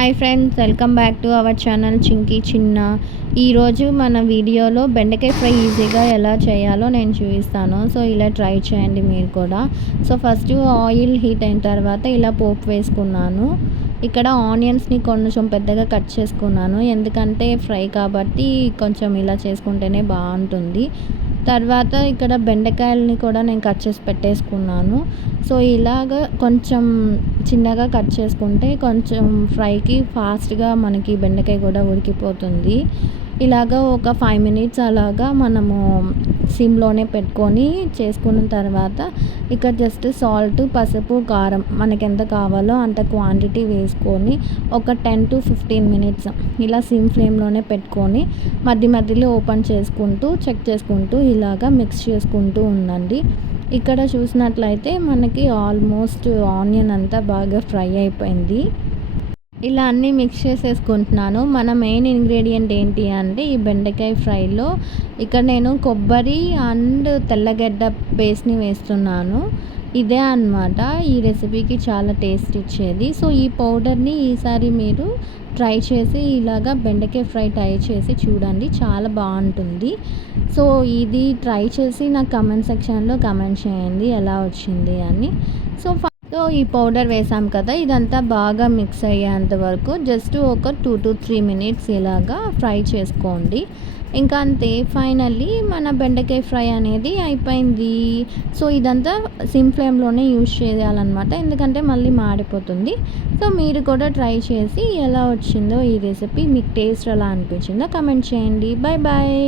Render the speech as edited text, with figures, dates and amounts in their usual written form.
Hi friends, welcome back to our channel Chinki చిన్న. ఈరోజు మన వీడియోలో బెండకాయ ఫ్రై ఈజీగా ఎలా చేయాలో నేను చూపిస్తాను. సో ఇలా ట్రై చేయండి మీరు కూడా. సో ఫస్ట్ ఆయిల్ హీట్ అయిన తర్వాత ఇలా పోపు వేసుకున్నాను. ఇక్కడ ఆనియన్స్ని కొంచెం పెద్దగా కట్ చేసుకున్నాను, ఎందుకంటే ఫ్రై కాబట్టి కొంచెం ఇలా చేసుకుంటేనే బాగుంటుంది. తర్వాత ఇక్కడ బెండకాయలని కూడా నేను కట్ చేసి పెట్టేసుకున్నాను. సో ఇలాగ కొంచెం చిన్నగా కట్ చేసుకుంటే కొంచెం ఫ్రైకి ఫాస్ట్గా మనకి బెండకాయ కూడా ఉడికిపోతుంది. ఇలాగ ఒక 5 మినిట్స్ అలాగా మనము సిమ్లోనే పెట్టుకొని చేసుకున్న తర్వాత ఇక్కడ జస్ట్ సాల్ట్, పసుపు, కారం మనకి ఎంత కావాలో అంత క్వాంటిటీ వేసుకొని ఒక 10 to 15 మినిట్స్ ఇలా సిమ్ ఫ్లేమ్లోనే పెట్టుకొని మధ్య మధ్యలో ఓపెన్ చేసుకుంటూ చెక్ చేసుకుంటూ ఇలాగా మిక్స్ చేసుకుంటూ ఉండండి. ఇక్కడ చూసినట్లయితే మనకి ఆల్మోస్ట్ ఆనియన్ అంతా బాగా ఫ్రై అయిపోయింది. ఇలా అన్నీ మిక్స్ చేసేసుకుంటున్నాను. మన మెయిన్ ఇంగ్రీడియంట్ ఏంటి అంటే ఈ బెండకాయ ఫ్రైలో ఇక్కడ నేను కొబ్బరి అండ్ తెల్లగడ్డ పేస్ట్ని వేస్తున్నాను. ఇదే అన్నమాట ఈ రెసిపీకి చాలా టేస్ట్ ఇచ్చేది. సో ఈ పౌడర్ని ఈసారి మీరు ట్రై చేసి ఇలాగా బెండకాయ ఫ్రై ట్రై చేసి చూడండి, చాలా బాగుంటుంది. సో ఇది ట్రై చేసి నాకు కమెంట్ సెక్షన్లో కమెంట్ చేయండి ఎలా వచ్చింది అని. సో ఈ పౌడర్ వేసాం కదా, ఇదంతా బాగా మిక్స్ అయ్యేంత వరకు జస్ట్ ఒక 2 to 3 మినిట్స్ ఇలాగా ఫ్రై చేసుకోండి. ఇంకా అంతే, ఫైనల్లీ మన బెండకాయ ఫ్రై అనేది అయిపోయింది. సో ఇదంతా సిమ్ ఫ్లేమ్లోనే యూజ్ చేయాలన్నమాట, ఎందుకంటే మళ్ళీ మాడిపోతుంది. సో మీరు కూడా ట్రై చేసి ఎలా వచ్చిందో ఈ రెసిపీ, మీకు టేస్ట్ ఎలా అనిపించిందో కమెంట్ చేయండి. Bye bye.